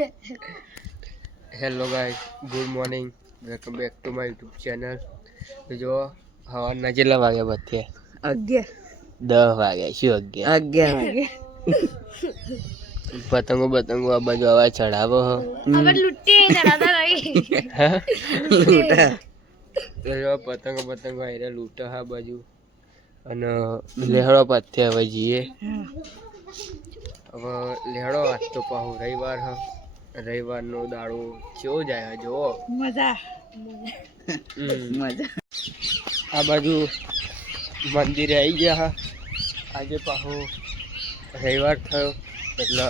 Hello guys, good morning, welcome back to my YouTube channel. તો જો સવારના કેટલા વાગ્યા પછી 10 વાગ્યા. શું 11 વાગે? પતંગો આ બાજુ આવા ચડાવો હો. હવે લૂટી ચડાતા નહીં. તો જો પતંગો આઈને લૂંટો હા બાજુ અને લેહડો પાથે હવે જઈએ. હવે લેહડો આજ તો પાહુ રવિવારનો દાડો કેવો જાય જુઓ. મજા. આ બાજુ મંદિરે આવી ગયા હા. આજે પાહુ રવિવાર થયો એટલે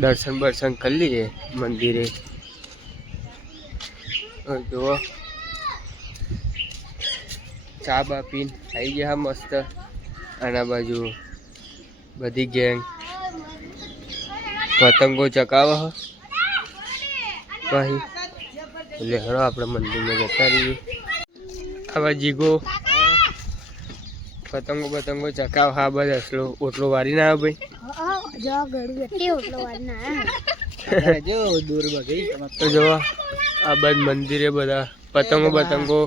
દર્શન કરી લઈએ મંદિરે. જુઓ ચા બા પીને આવી ગયા મસ્ત. આના બાજુ બધી ગેંગ પતંગો ચકાવે હ. પછી એટલે હેડો આપણે મંદિરમાં જતા રહીએ. આવા જીગો પતંગો ચકાવ હા બસ અસલો ઓટલો વારી ના આવે ભાઈ. તો જો આ બધ મંદિરે બધા પતંગો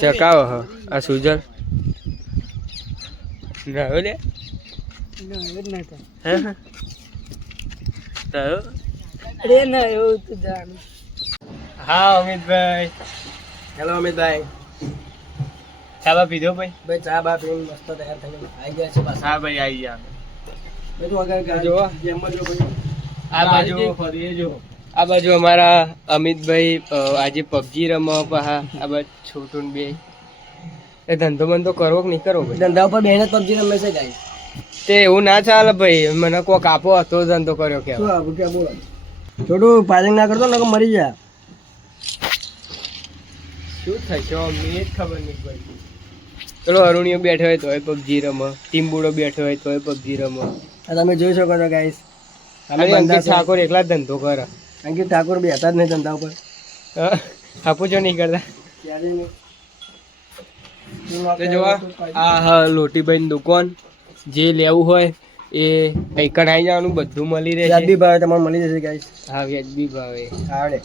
ચકાવે હ. આ સુજલ ના લે હા અમિતભાઈ. હેલો અમિતભાઈ. ચા બા પીધો ભાઈ? ભાઈ ચા બા પીને મસ્ત તૈયાર થઈને આવી ગયા છે પાછા. હા ભાઈ આવી ગયા. ભાઈ તું આગળ જો જેમમાં જો ભાઈ આ બાજુ અમારા અમિતભાઈ આજે પબજી રમવા પાહા. આ બાજુ છોટું બે એ ધંધો બંધો કરવો કે નહીં કરવો ભાઈ? ધંધા ઉપર બેને પબજી રમે છે ગાઈ. તે એવું ના ચાલે ભાઈ. મને કોક આપો તો ધંધો કર્યો કે શું આપું ક્યાં બોલો છોટું પાર્લિંગ ના કરતો ને મરી જા. શું થશે અમને એ જ ખબર નહીં ભાઈ. ચલો અરુણિયો બેઠો હોય તોય પબજી રમે, ટીમ્બુડો બેઠો હોય તોય પબજી રમે. તમે જોઈ શકો છો ગાઈસ. અંકિત ઠાકોર એકલા જ ધંધો કરે. અંકિત ઠાકોર બેઠા જ નહીં ધંધા ઉપર. આપો છો નહીં કરતા. ક્યારે નહીં. તો જોવા આ હા લોટીભાઈની દુકાન. જે લેવું હોય એ એકણ આવી જવાનું, બધું મળી રહે. વ્યાજબી ભાવે તમારે મળી જશે ગાઈસ. હા વ્યાજબી ભાવે આવડે.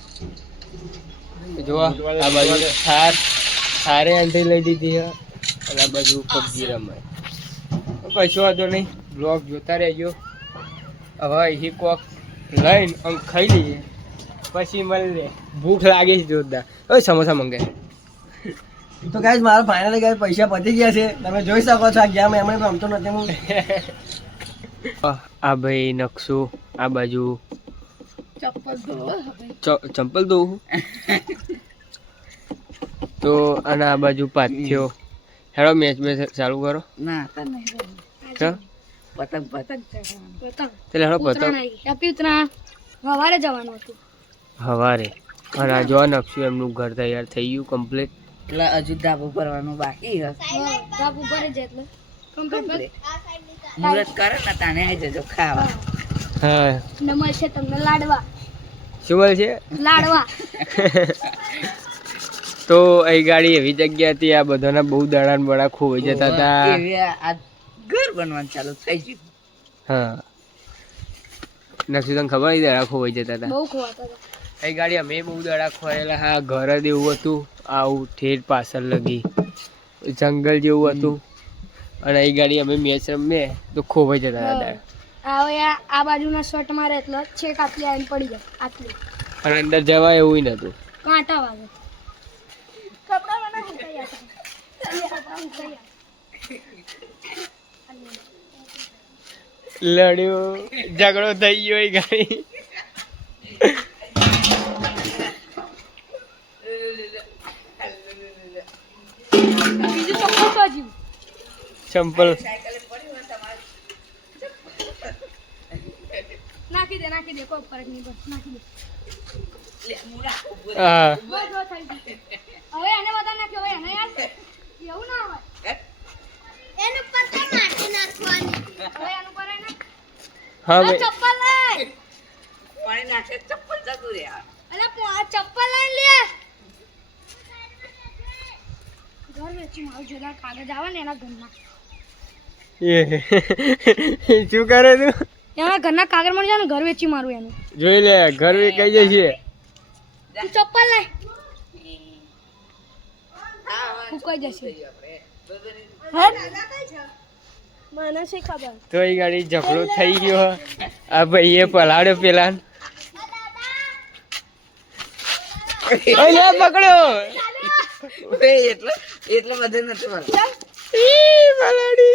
જોવા આ બાજુ થારે આંટી લઈ દીધી અને આ બાજુ પબજી રમાય. કશો વાંધો નહીં, બ્લોગ જોતા રહેજો. હવે અહીં કોક લઈને આમ ખાઈ લઈએ પછી મળી લે. ભૂખ લાગે છે જોરદાર. હવે સમોસા મંગાય. તો ગાઈસ મારા ફાઇનલી ગાઈસ પૈસા પતી ગયા છે. તમે જોઈ શકો છો આ ગેમ એમણે રમતો નથી હું. આ ભાઈ નકશો આ બાજુ ચંપલ દો તો અને આ બાજુ પાથ્યો. હેડો મેચ ચાલુ કરો. ના પતંગ એટલે હેડો પતંગ સવારે જવાનું હતું. સવારે અને આ જોવા નકશું એમનું ઘર તૈયાર થઈ ગયું કમ્પ્લીટ. એટલે હજુ ધાબુ ભરવાનું બાકી ધાબુ ભરે છે એટલે મુહૂર્ત કરે ને તાને આવી જજો ખાવા. હા ને મળશે તમને લાડવા. શું બોલ છે? લાડવા. તો અહીં ગાડી એવી જગ્યા હતી આ બધાના બહુ દડા બડા ખોવાઈ જતા હતા. આ ઘર બનવાનું ચાલુ થઈ ગયું. હા નકશું તને ખબર દડા ખોવાઈ જતા હતા. બહુ ખોવાતા હતા. અહીં ગાડી અમે બહુ દડા ખોવાયેલા. હા ઘર જ એવું હતું. આવું ઠેર પાછળ લગી જંગલ જેવું હતું. અને અહીં ગાડી અમે મેચ રમીએ તો ખોવાઈ જતા હતા. હવે આ બાજુના શોટ મારે એટલે છેક આટલી આવીને પડી જાય આટલી. અને અંદર જવાય એવું નતું. કાંટા વાગે લડ્યો ઝઘડો થઈ ગયો એ ગાડી. ચંપલ નાખી દે કોઈ ફરક નહીં બસ નાખી દે. હા હવે એને બધા નાખ્યો હવે એને યાર એવું ના હોય. એને પત્તા નાખી નાખવાની. હવે એનું કરે ને. હા ભાઈ ચપ્પલ લઈ. પાણી નાખે ચપ્પલ જતું રે. અરે ચપ્પલ લઈ લે. ઘર વેચી મારું જોડા કાગજ આવે ને એના ઘરમાં. શું કરે તું? એના ઘરના કાગળ મળી જાય ને ઘર વેચી મારું એનું. જોઈ લે ઘર કઈ જશે. તું ચપ્પલ લાય. ફૂંકાઈ જશે. હે? મને શી ખબર. તો એ ગાડી ઝઘડો થઈ ગયો. આ ભાઈ એ પલાડ્યો પેલા. ઓય લે પકડ્યો. એટલે બધું નથી મળતું. ઈ પલાડી.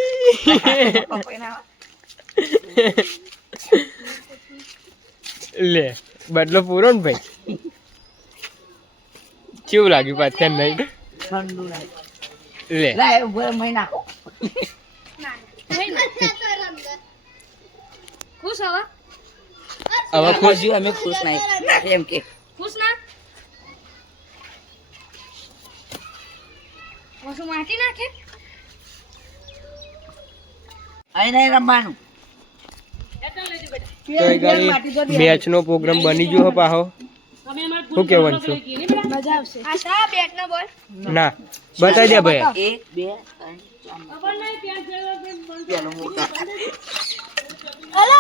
લે બદલો પૂરો ને ભાઈ. કેવું લાગ્યું પાછળ નહીં? ઠંડુ લાગે. લે લાય ઉભો મહિના. ખુશ હવે? હવે ખુશ. અમે ખુશ નહીં એમ કે ખુશ ના? ઓછું માટી નાખે? અહીં નહીં રમવાનું. તો એ ગાડી મેચ નો પ્રોગ્રામ બની ગયો પાહો. શું કેવાનું છું? મજા આવશે. આ સા બેટ ના બોલ. ના બતાવી દે ભાઈ. 1 2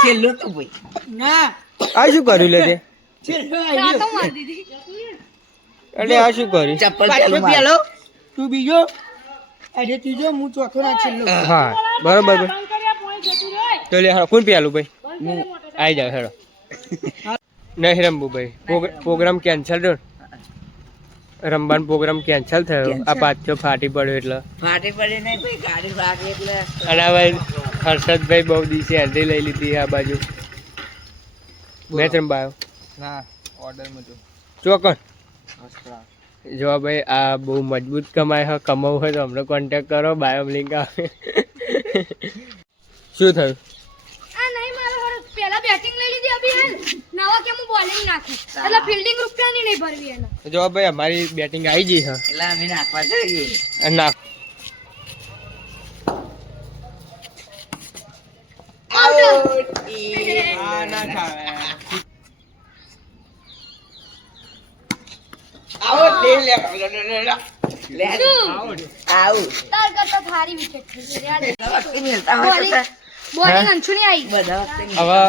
છેલ્લું તો ભાઈ ના આ શું કર્યું લે તે? આ તો માર દીધી. અરે આ શું કર્યું? ચપ્પલ પેલો તું બીજો અરે ત્રીજો હું ચોથો ના છેલ્લો. હા બરોબર ભાઈ. તો લે હા કોણ પેલું ભાઈ? આઈ જાવ હેડો. નહીં રમવું ભાઈ. પ્રોગ્રામ કેન્સલ રહ્યો. રમવાનો પ્રોગ્રામ કેન્સલ થયો. આ પાછો ફાટી પડ્યો એટલે. ફાટી પડી નહીં ભાઈ ગાડી વાગી એટલે અને ભાઈ હર્ષદભાઈ બહુ દિવસે એન્ટ્રી લઈ લીધી આ બાજુ. મેચ રમવાયો ના ઓર્ડર માં ચોકન. જો ભાઈ આ બહુ મજબૂત કમાય છે. કમાવું હોય તો અમને કોન્ટેક્ટ કરો. બાયોમ લિંક આવે. શું થયું? આ નહીં મારો હરો પહેલા બેટિંગ લઈ લીધી અભી હાલ નવા કે હું બોલિંગ નાખું એટલે ફિલ્ડિંગ રૂપિયાની નહીં ભરવી એને. જો ભાઈ અમારી બેટિંગ આવી ગઈ છે. એટલે અમે નાખવા જઈએ ના તાર કરતા થારી વિકેટ થઈ ગઈ યાર. બધા બોલિંગ અંશુની આવી. હવે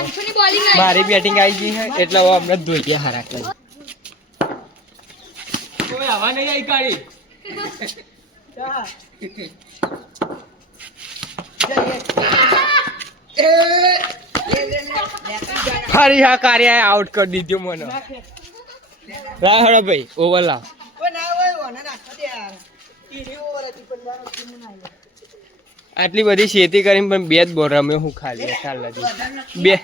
અંશુની બોલિંગ આવી. મારી બેટિંગ આવી ગઈ છે એટલે હવે અમને ધોઈએ હારા કરી. હવા નહીં આવી કાઢી. ફરી હા કાર્ય આઉટ કરી દીધો મને. રાહડો ભાઈ ઓવર લાવ. આટલી બધી ખેતી કરીને પણ બે જ બોલ રમ્યો હું ખાલી ચાલ બે.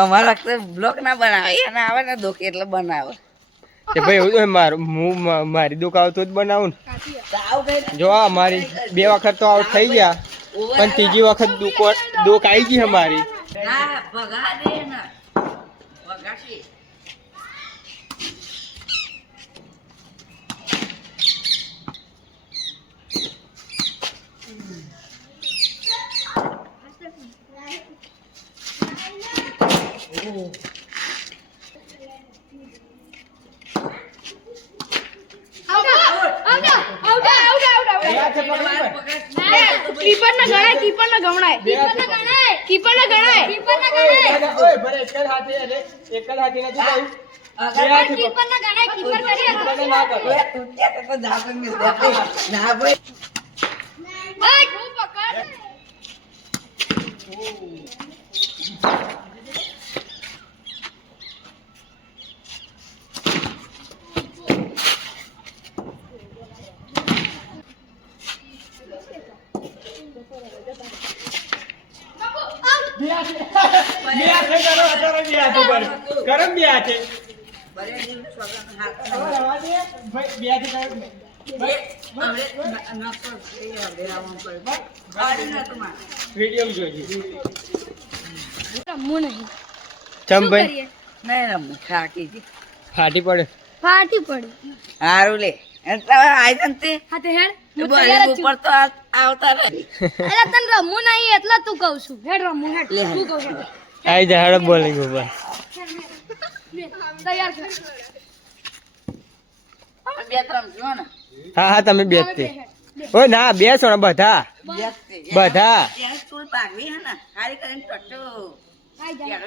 અમારા બ્લોક ના બનાવે એને આવે ને દોકે એટલે બનાવે તે ભાઈ એવું તો મારું હું મારી દુઃખ આવતો જ બનાવું ને. જો આ અમારી 2 વખત તો આઉટ થઈ ગયા પણ ત્રીજી વખત દુઃખ આવી ગઈ અમારી. ના ભગા દે ના ભગાશી કીપર ના ગણાય કીપર ના ગણાય કીપર ના ગણાય કીપર ના ગણાય ઓય ભલે એક જ હાથે એટલે એક જ હાથે નથી કહ્યું. કીપર ના ગણાય કીપર કરી ના કરો. તો જાપે મિલ દે ના ભાઈ ઓય હું પકડ ગરમ બે હાથે બરે દિન સ્વગન હાથ ભાઈ બે હાથે વિડીયો જોઈ રમવું નહીં ચમ ભાઈ કરીએ નહીં રમવું થાકી જી ફાટી પડે. ફાટી પડી હારું લે એટલે આઈ જંતે હા તે હેડ હું બોલે તૈયાર જ છું. ઉપર તો આવતા નથી અરે તને રમવું નહીં એટલે તું કહું છું હેડ રમવું હેડ લે. તું કહું હેડ આઈ જા હડપ બોલિંગ ઉપર. તૈયાર કર બે ત્રણ જો ને હા હા તમે બે જ તે. ઓય ના બે સોના બધા બધા આઈ જાય